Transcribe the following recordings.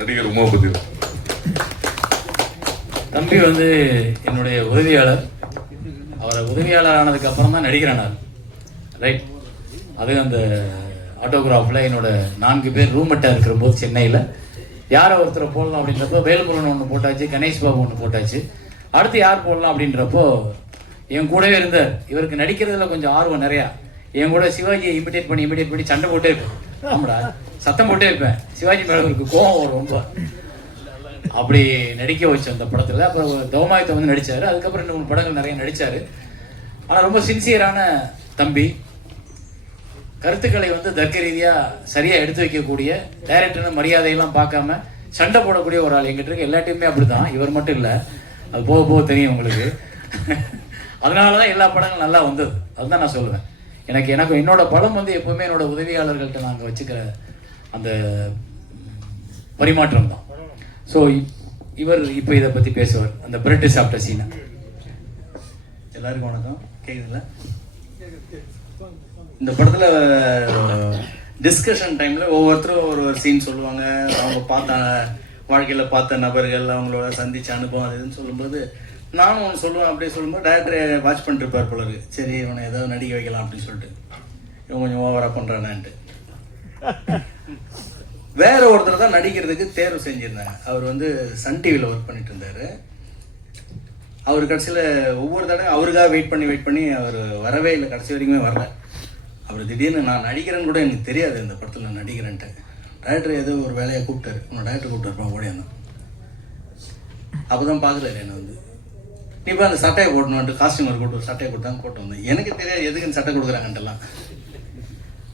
நடிகர் உமாபதி தம்பி வந்து என்னுடைய உதவியாளர். அவரை உதவியாளர் ஆனதுக்கு அப்புறம் தான் நடிகரானார் ரைட் அது அந்த ஆட்டோகிராஃபில் என்னோட நான்கு பேர் ரூம்மேட்டாக இருக்கிற போது சென்னையில். யாரை ஒருத்தரை போடலாம் அப்படின்றப்போ வேலுமுருகன் ஒன்று போட்டாச்சு கணேஷ் பாபு ஒன்று போட்டாச்சு. அடுத்து யார் போடலாம் அப்படின்றப்போ என் கூடவே இருந்தார். இவருக்கு நடிக்கிறதுல கொஞ்சம் ஆர்வம் நிறையா. என் கூட சிவாஜியை இமிடேட் பண்ணி இமிடேட் பண்ணி சண்டை போட்டே இருப்பேன். ஆமாடா சத்தம் போட்டே இருப்பேன். சிவாஜி மேலே இவருக்கு கோவம் வரும் ரொம்ப. அப்படி நடிக்க வச்சோம் அந்த படத்துல. அப்புறம் தௌமாயத்தை வந்து நடிச்சாரு. அதுக்கப்புறம் ரெண்டு மூணு படங்கள் நிறைய நடிச்சாரு. ஆனா ரொம்ப சின்சியரான தம்பி. கருத்துக்களை வந்து தர்க்க ரீதியா சரியா எடுத்து வைக்கக்கூடிய டைரக்டர்னு மரியாதையெல்லாம் பார்க்காம சண்டை போடக்கூடிய ஒரு ஆள் எங்கிட்ட இருக்க. எல்லாட்டையுமே அப்படி அப்படிதான் இவர் மட்டும் இல்லை. அது போக போக தெரியும் உங்களுக்கு. அதனாலதான் எல்லா படங்களும் நல்லா வந்தது. அதுதான் நான் சொல்லுவேன். எனக்கு எனக்கு என்னோட படம் வந்து எப்பவுமே என்னோட உதவியாளர்கள்ட்ட நாங்கள் வச்சுக்கிற அந்த பரிமாற்றம் தான் ஸோ இவர் இப்போ இதை பற்றி பேசுவார். அந்த பிரெட் சாப்பிட்ட சீனை எல்லாருக்கும் வணக்கம். கேக்குதுல்ல? இந்த படத்துல டிஸ்கஷன் டைம்ல ஒவ்வொருத்தரும் ஒரு ஒரு சீன் சொல்லுவாங்க. அவங்க பார்த்த வாழ்க்கையில பார்த்த நபர்கள் அவங்களோட சந்திச்ச அனுபவம் அது இதுன்னு சொல்லும்போது நானும் ஒன்று சொல்லுவேன் அப்படியே சொல்லும்போது டேரக்டர் வாட்ச் பண்ணிட்டு இருப்பார் சரி இவனை ஏதாவது நடிக்க வைக்கலாம் அப்படின்னு சொல்லிட்டு. இவன் கொஞ்சம் ஓவராக பண்ணுறானான்ட்டு வேற ஒருத்தர் தான் நடிக்கிறதுக்கு தேர்வு செஞ்சுருந்தேன் அவர் வந்து சன் டிவியில் ஒர்க் பண்ணிட்டு இருந்தார். அவர் கடைசியில் ஒவ்வொரு தடவை அவருக்காக வெயிட் பண்ணி வெயிட் பண்ணி அவர் வரவே இல்லை. கடைசி வரைக்குமே வரல. அவர் திடீர்னு நான் நடிக்கிறேன்னு கூட எனக்கு தெரியாது இந்த படத்தில் நான் நடிக்கிறேன்ட்டு. டேரக்டர் ஏதோ ஒரு வேலையை கூப்பிட்டாரு. உன்னை டேரக்டர் கூப்பிட்டாருப்பா ஓடியாந்தான். அப்போ தான் பார்க்குறாரு என்னை வந்து. இப்போ அந்த சட்டையை போடணுன்ட்டு காஸ்டியூமர் கூட்டு ஒரு சட்டையை கொடுத்தாங்க போட்டு வந்தேன். எனக்கு தெரியாது எதுக்குன்னு சட்டை கொடுக்குறாங்கன்ட்டுலாம்.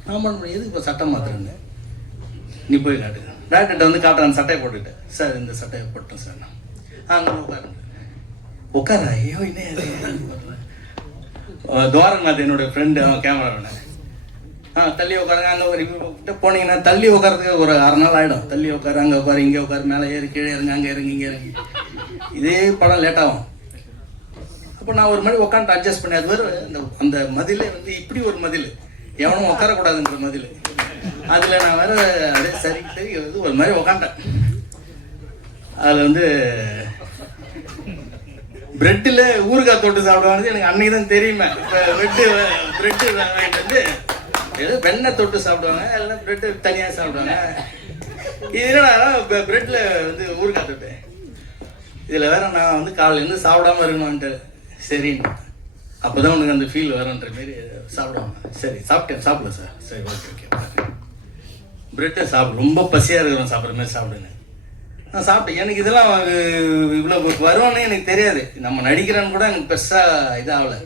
நான் பண்ண எதுக்கு இப்போ சட்டை மாத்துறேன்னு? நீ போய் காட்டு. டேரக்டர்கிட்ட வந்து காட்டுற அந்த சட்டையை போட்டுக்கிட்டேன் சார் இந்த சட்டையை போட்டேன் சார் நான். அங்கே உட்காருங்க உட்கார. ஐயோ என்ன துவாரநாத் என்னோட ஃப்ரெண்டு அவன் கேமராமேனு ஆ தள்ளி உட்காருங்க. அங்கே ஒரு கிட்ட போனீங்கன்னா தள்ளி உட்காரதுக்கு ஒரு அரை நாள் ஆகிடும் தள்ளி உட்காரு அங்கே உட்காரு இங்கே உட்காரு மேலே ஏறி கீழே இறங்க அங்கே இறங்கி இங்கே இறங்கி. இதே படம் லேட்டாகும் இப்போ அப்போ நான் ஒரு மாதிரி உட்காந்து அட்ஜஸ்ட் பண்ணி அது வேறு அந்த அந்த மதிலே வந்து இப்படி ஒரு மதில். எவனும் உட்காரக்கூடாதுன்ற மதில். அதில் நான் வேற அப்படியே சரி சரி வந்து ஒரு மாதிரி உக்காண்டேன் அதில் வந்து பிரெட்டில் ஊறுகாய் தொட்டு சாப்பிடுவாங்க எனக்கு அன்னைக்கு தான் தெரியுமே. இப்போ பிரெட்டு பிரெட்டு வாங்கிட்டு வந்து ஏதோ வெண்ணெய் தொட்டு சாப்பிடுவாங்க. இல்லைன்னா பிரெட்டு தனியாக சாப்பிடுவாங்க. இது என்னடா பிரெட்டில் வந்து ஊறுகாய் தொட்டு. இதில் வேற நான் வந்து காலையிலேருந்து சாப்பிடாம இருக்கணும்ன்ட்டு. சரி. அப்போ தான் உனக்கு அந்த ஃபீல் வரன்ற மாரி சாப்பிடுவாங்க. சரி சாப்பிட்டேன் சாப்பிடல சார் சரி ஓகே ஓகே பிரெட்டை சாப்பிடு. ரொம்ப பசியாக இருக்கிறோம் சாப்பிட்ற மாதிரி சாப்பிடுங்க. நான் சாப்பிட்டேன். எனக்கு இதெல்லாம் இவ்வளோ வருவானே எனக்கு தெரியாது. நம்ம நடிக்கிறேன்னு கூட எனக்கு பெருசாக இதாகலை.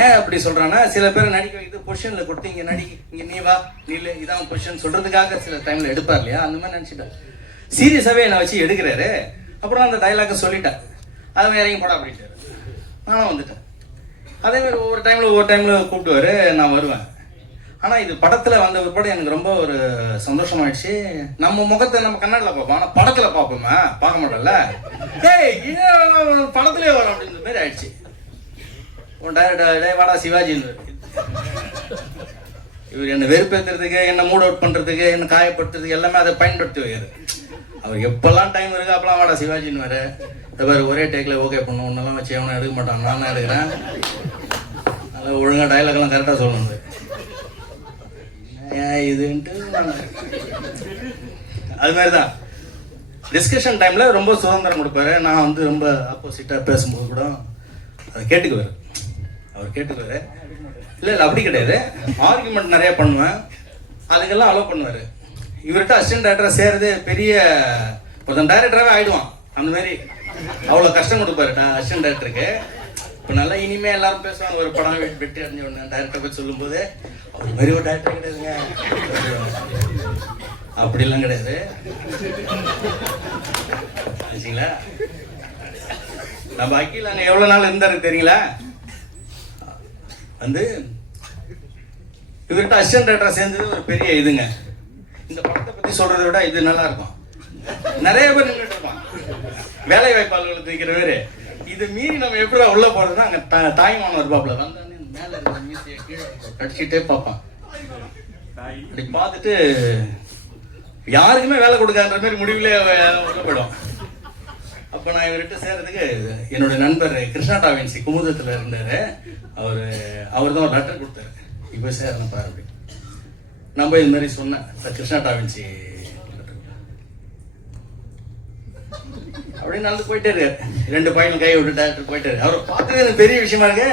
ஏன் அப்படி சொல்கிறான்னா சில பேர் நடிக்க வைக்கிறது பொசிஷனில் கொடுத்து இங்கே நடி இங்கே நீ வா இல்லை இதான் பொசிஷன் சொல்கிறதுக்காக சில டைமில் எடுப்பார் இல்லையா? அந்த மாதிரி நினச்சிட்டேன். சீரியஸாகவே என்னை வச்சு எடுக்கிறாரு. அப்புறம் அந்த டைலாக்கை சொல்லிட்டேன். அது வேற எங்கேயும் போடா நானும் வந்துட்டேன். அதே மாதிரி ஒவ்வொரு டைமில் ஒவ்வொரு டைமில் கூப்பிடுவாரு நான் வருவேன். ஆனால் இது படத்தில் வந்த பிற்பாடு எனக்கு ரொம்ப ஒரு சந்தோஷமாயிடுச்சு. நம்ம முகத்தை நம்ம கண்ணாடியில் பார்ப்போம். ஆனால் படத்தில் பார்ப்போமா? பார்க்க மாட்டோம்ல? ஏய் ஏன் படத்துலேயே வரும் அப்படின்ற மாதிரி ஆயிடுச்சு. உன் டேரக்டர் டே வாடா சிவாஜின்னு இவர் என்னை வெறுப்பேற்றுறதுக்கு என்னை மூட் அவுட் பண்ணுறதுக்கு என்னை காயப்படுத்துறதுக்கு எல்லாமே அதை பயன்படுத்தி வைக்கிறது. அவர் எப்போல்லாம் டைம் இருக்கு அப்பெல்லாம் வாடா சிவாஜின்னு வேற. இந்த மாதிரி ஒரே டேக்கில் ஓகே பண்ணும் ஒன்றெல்லாம் வச்சு எவனும் எடுக்க மாட்டான் நான் எடுக்கிறேன்? அதனால் ஒழுங்காக டைலாக்லாம் கரெக்டாக சொல்லணும். ஏன் இதுன்ட்டு அது மாதிரி தான் டிஸ்கஷன் டைமில் ரொம்ப சுதந்திரம் கொடுப்பாரு. நான் வந்து ரொம்ப ஆப்போசிட்டாக பேசும்போது கூட அதை கேட்டுக்குவார். அவர் கேட்டுக்குவாரு. இல்லை இல்லை அப்படி கிடையாது. ஆர்குமெண்ட் நிறைய பண்ணுவேன். அதுக்கெல்லாம் அலோவ் பண்ணுவார். இவர்கிட்ட அசிஸ்டன்ட் டேரக்டராக சேர்றது பெரிய ஒருத்தன் டைரக்டராகவே ஆகிடுவான் அந்த மாதிரி. அவ்வளோ கஷ்டம் கொடுப்பாரு நான் அசிஸ்டன்ட் டேரக்டருக்கு இப்போ நல்லா இனிமேல் எல்லாரும் பேசுவாங்க ஒரு படம் வெட்டி அடைஞ்ச உடனே டைரக்டர் போய் சொல்லும்போது அவர் மாதிரி ஒரு டேரக்டர் கிடையாதுங்க. அப்படிலாம் கிடையாது. ஆச்சுங்களா? நம்ம அக்கீல் அங்கே எவ்வளோ நாள் இருந்தாரு தெரியுங்களா? வந்து இவர்கிட்ட அசிஸ்டன்ட் டேரக்டர் சேர்ந்தது ஒரு பெரிய இதுங்க. இந்த படத்தை பற்றி சொல்றதை விட இது நல்லா இருக்கும் நிறைய பேர் நின்றுட்டு இருப்பான் வேலை வாய்ப்பாளர்களுக்கு பேரு. இது மீறி நம்ம எப்படி உள்ள போறதுன்னா அங்க தா- தாய்மானவர் பாப்புல வந்தானே மேல இருந்த மீசையை கீழே அடிச்சுட்டே பார்ப்பான். அப்படி பார்த்துட்டு யாருக்குமே வேலை கொடுக்காதுன்ற மாதிரி முடிவுல உள்ள போயிடும். அப்ப நான் இவர்கிட்ட சேர்றதுக்கு என்னோட நண்பர் கிருஷ்ணா டாவின்சி குமுதத்துல இருந்தாரு. அவர் அவர் தான் ஒரு லெட்டர் கொடுத்தாரு. இப்போ சேரணும் பாரு அப்படி நம்ம இது மாதிரி சொன்னேன் சார் கிருஷ்ணா டாவின்சி அப்படியே நடந்து போயிட்டே இருக்காரு ரெண்டு பையன் கை விட்டு டேரக்டர் போயிட்டாரு. அவரை பார்த்தது எனக்கு பெரிய விஷயமா இருக்கு.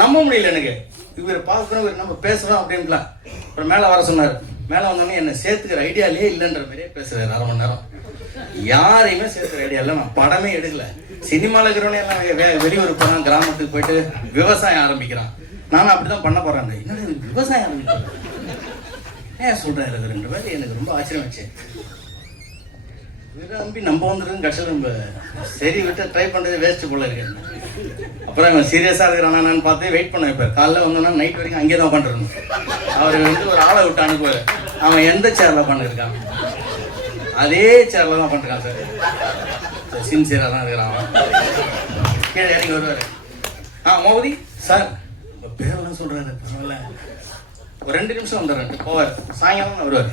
நம்ப முடியல எனக்கு. இவரை பார்க்கணும் இவர் நம்ம பேசுகிறோம் அப்படின்லாம் அப்புறம் மேலே வர சொன்னார். மேலே வந்தோடனே என்னை சேர்த்துக்கிற ஐடியாலே இல்லைன்ற மாதிரியே பேசுறாரு அரை மணி நேரம். யாரையுமே சேர்த்துற ஐடியா இல்லை. நான் படமே எடுக்கல. சினிமாவில் இருக்கிறவனே எல்லாம் வெளியூர் போகிறான் கிராமத்துக்கு போயிட்டு விவசாயம் ஆரம்பிக்கிறான். நானும் அப்படிதான் பண்ண போறேன். என்ன விவசாயம் ஆரம்பிக்கிறேன்? ஏன் சொல்கிறேன் இது ரெண்டு பேரும் எனக்கு ரொம்ப ஆச்சரியம் வச்சு இவரை நம்பி நம்ம வந்துருக்கு கடைசியில் நம்ம சரி விட்டு ட்ரை பண்ணுறது வேஸ்ட்டு போல இருக்கு. அப்புறம் இவன் சீரியஸாக இருக்கிறானான்னு பார்த்து வெயிட் பண்ண இப்போ காலைல வந்தோன்னா நைட் வரைக்கும் அங்கேயே தான் உட்காந்துருக்கணும். அவர் வந்து ஒரு ஆளை விட்டு அனுப்புவார் அவன் எந்த சேரில் பண்ணிருக்கான் அதே சேரில் தான் பண்ணிருக்கான் சார் சின்சியராக தான் இருக்கிறான் அவன். கீழே இறங்கி வருவார். ஆ மோதி சார் உங்க பேரெல்லாம் சொல்கிறாரு பரவாயில்ல. ஒரு ரெண்டு நிமிஷம் வந்துடுறாரு போவார். சாயங்காலம் வருவார்.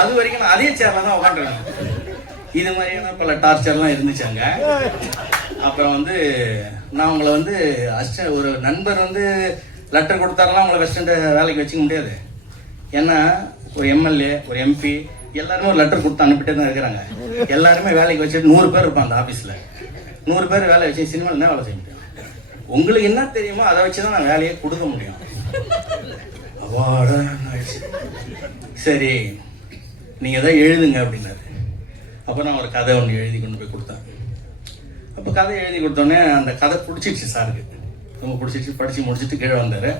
அது வரைக்கும் நான் அதே சேர்ல தான் உட்காந்துருக்கேன் இது மாதிரியான பல டார்ச்சர்லாம் இருந்துச்சாங்க அப்புறம் வந்து நான் உங்களை வந்து அஸ்ட ஒரு நண்பர் வந்து லெட்டர் கொடுத்தாரெல்லாம் உங்களை வெஸ்டர்ன் வேலைக்கு வச்சுக்க முடியாது. ஏன்னா ஒரு எம்எல்ஏ ஒரு எம்பி எல்லாருமே ஒரு லெட்டர் கொடுத்து அனுப்பிட்டே தான் இருக்கிறாங்க. எல்லாருமே வேலைக்கு வச்சுட்டு நூறு பேர் இருப்பாங்க அந்த ஆஃபீஸில் நூறு பேர் வேலை வச்சு சினிமாவில் என்ன வேலை செய்ய முடியும்? உங்களுக்கு என்ன தெரியுமோ அதை வச்சு தான் நான் வேலையை கொடுக்க முடியும். அவாடா சரி நீங்கள் எதாவது எழுதுங்க அப்படின்னாரு. அப்போ நான் ஒரு கதை ஒன்று எழுதி கொண்டு போய் கொடுத்தேன். அப்போ கதை எழுதி கொடுத்தோன்னே அந்த கதை பிடிச்சிருச்சு சாருக்கு. ரொம்ப பிடிச்சிருச்சு படித்து முடிச்சுட்டு கீழே வந்தார்.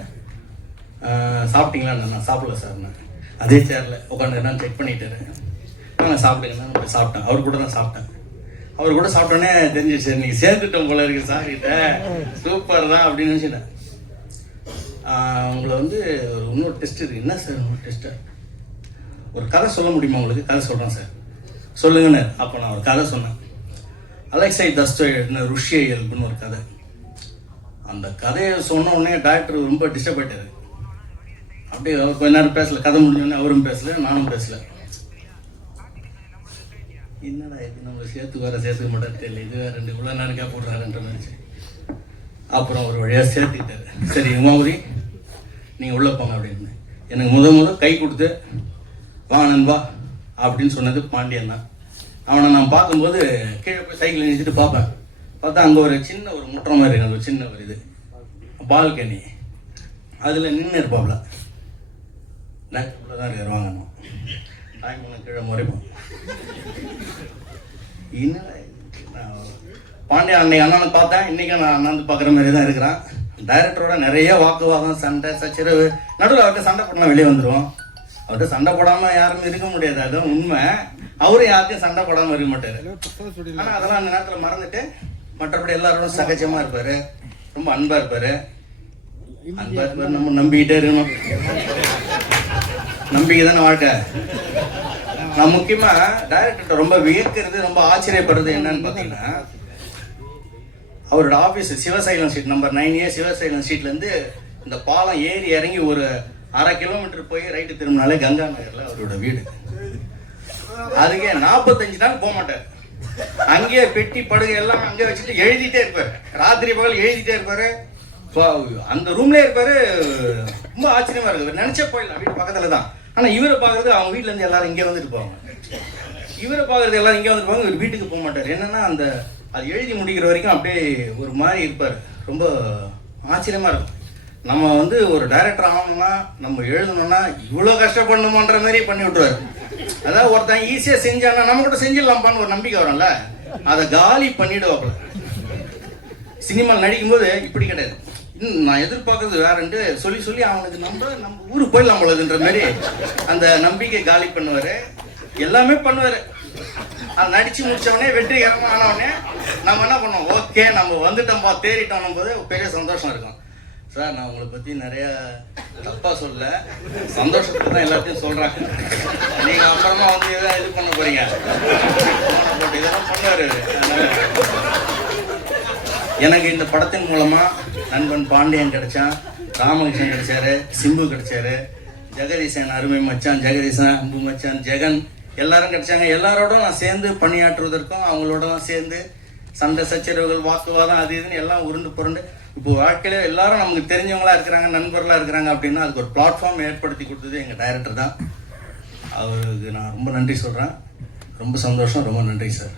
சாப்பிட்டீங்களா நான் சாப்பிடல சார் நான். அதே சேரில் உட்காந்து நான் செக் பண்ணிட்டாரு. நான் சாப்பிடுங்க போய் சாப்பிட்டேன். அவர் கூட தான் சாப்பிட்டேன். அவர் கூட சாப்பிட்டோன்னே தெரிஞ்சிச்சு நீங்கள் சேர்ந்துட்டோம் போல இருக்கு சார் கிட்ட. சூப்பர் தான் அப்படின்னு நினச்சிட்டேன். உங்களை வந்து ஒரு இன்னொரு டெஸ்ட் இருக்கு. என்ன சார் இன்னொரு டெஸ்ட்டு ஒரு கதை சொல்ல முடியுமா உங்களுக்கு? கதை சொல்கிறேன் சார். சொல்லுங்கன்னு அப்போ நான் ஒரு கதை சொன்னேன். அலெக்சை தஸ்டோ எழுதின ருஷ்ய இயல்புன்னு ஒரு கதை. அந்த கதையை சொன்ன உடனே டாக்டர் ரொம்ப டிஸ்டர்ப் ஆயிட்டாரு. அப்படியே அவர் கொஞ்ச நேரம் பேசல. கதை முடிஞ்சோடனே அவரும் பேசல நானும் பேசல. என்னடா இது? நம்ம சேர்த்து வர சேர்த்துக்க மாட்டேன் தெரியல. இது வேற ரெண்டு இவ்வளோ நேரம் போடுறாருன்ற மாதிரி. அப்புறம் ஒரு வழியாக சேர்த்துக்கிட்டாரு. சரி உமாபுரி நீங்கள் உள்ளே போங்க அப்படின்னு. எனக்கு முத முத கை கொடுத்து வா நண்பா அப்படின்னு சொன்னது பாண்டியன் தான். அவனை நான் பார்க்கும்போது கீழே போய் சைக்கிள் நிறுத்திட்டு பார்ப்பேன். பார்த்தா அங்கே ஒரு சின்ன ஒரு முற்றம் மாதிரி இருக்கு ஒரு சின்ன ஒரு இது. பால்கனி. அதில் நின்று இருப்பாப்ல. லேப்டாப்பில் தான் இருக்கார் வாங்கணும் டைம் கீழே முறைப்போம். என்ன பாண்டியன் அன்னைக்கு அண்ணனை பார்த்தேன். இன்னைக்கு நான் அண்ணன் பார்க்குற மாதிரி தான் இருக்கிறான் டைரக்டரோட நிறைய வாக்குவாதம் சண்டை சச்சரவு நடுவில் அவர்கிட்ட சண்டை போடலாம் வெளியே வந்துடும் அவர்கிட்ட சண்டை போடாமல் யாருமே இருக்க முடியாது. அதுதான் உண்மை. அவரும் யார்கிட்டயும் சண்டை போடாமல் இருக்க மாட்டார். ஆனால் அதெல்லாம் அந்த நேரத்தில் மறந்துட்டு மற்றபடி எல்லாரோட சகஜமா இருப்பாரு. ரொம்ப அன்பா இருப்பாரு. அன்பா இருப்பாரு நம்ம நம்பிக்கிட்டே இருக்கணும். நம்பிக்கை தானே வாழ்க்கை. நான் முக்கியமா டைரக்டர்கிட்ட ரொம்ப வியக்கிறது ரொம்ப ஆச்சரியப்படுறது என்னன்னு பார்த்தீங்கன்னா அவரோட office Sivasailam street number nine A Sivasailam சீட்லேருந்து இந்த பாலம் ஏறி இறங்கி ஒரு அரை கிலோமீட்டர் போய் ரைட்டு திரும்பினாலே கங்கா நகரில் அவரோட வீடு. அதுக்கே நாற்பத்தஞ்சு நாள் போக மாட்டார். அங்கேயே பெட்டி படுகை எல்லாம் அங்கே வச்சுட்டு எழுதிட்டே இருப்பார். ராத்திரி பகல் எழுதிட்டே இருப்பாரு. அந்த ரூம்லயே இருப்பாரு. ரொம்ப ஆச்சரியமா இருக்கு. நினச்சே போயிடலாம். வீட்டு பக்கத்துல தான். ஆனா இவரை பார்க்கறது அவங்க வீட்ல இருந்து எல்லாரும் இங்கே வந்துட்டு போவாங்க. இவரை பார்க்கறது எல்லாரும் இங்கே வந்துட்டு போவாங்க. இவர் வீட்டுக்கு போக மாட்டார். என்னன்னா அந்த அது எழுதி முடிக்கிற வரைக்கும் அப்படியே ஒரு மாதிரி இருப்பார். ரொம்ப ஆச்சரியமாக இருக்கும். நம்ம வந்து ஒரு டைரக்டர் ஆகணும்னா நம்ம எழுதணும்னா இவ்வளோ கஷ்டப்படணுமான்ற மாதிரியே பண்ணி விட்ருவார் அதாவது ஒருத்தன் ஈஸியாக செஞ்சானா நம்ம கூட செஞ்சிடலாம்ப்பான்னு ஒரு நம்பிக்கை வரும்ல? அதை காலி பண்ணிடுவாப்புல. சினிமாவில் நடிக்கும்போது இப்படி கிடையாது. இன்னும் நான் எதிர்பார்க்கறது வேறன்ட்டு சொல்லி சொல்லி அவனுக்கு நம்ம நம்ம ஊருக்கு போயிடலாம் போலதுன்ற மாதிரி அந்த நம்பிக்கை காலி பண்ணுவார். எல்லாமே பண்ணுவார். அது நடிச்சு முடிச்சவொடனே வெற்றிகரமா ஆனவொடனே நம்ம என்ன பண்ணோம் ஓகே நம்ம வந்துட்டோம்பா தேறிட்டோம் போது பெரிய சந்தோஷம் இருக்கும். சார் நான் உங்களை பத்தி நிறைய தப்பா சொல்ல சந்தோஷத்துக்கு தான் எல்லாத்தையும் சொல்றாங்க நீங்க அப்புறமா வந்து எதாவது இது பண்ண போறீங்க? போட்டு இதெல்லாம் பண்ணுவாரு. எனக்கு இந்த படத்தின் மூலமா நண்பன் பாண்டியன் கிடைச்சான் ராமகிருஷ்ணன் கிடைச்சாரு சிம்பு கிடைச்சாரு ஜெகதீசன் அருமை மச்சான் ஜெகதீசன் அம்பு மச்சான் ஜெகன் எல்லாரும் கிடைச்சாங்க. எல்லாரோடும் நான் சேர்ந்து பணியாற்றுவதற்கும் அவங்களோட சேர்ந்து சண்டை சச்சரவுகள் வாக்குவாதம் அது இதுன்னு எல்லாம் உருண்டு புரண்டு. இப்போ வாழ்க்கையில எல்லாரும் நமக்கு தெரிஞ்சவங்களா இருக்கிறாங்க நண்பர்களா இருக்கிறாங்க அப்படின்னா அதுக்கு ஒரு பிளாட்ஃபார்ம் ஏற்படுத்தி கொடுத்தது எங்க டைரக்டர் தான். அவருக்கு நான் ரொம்ப நன்றி சொல்றேன். ரொம்ப சந்தோஷம் ரொம்ப நன்றி சார்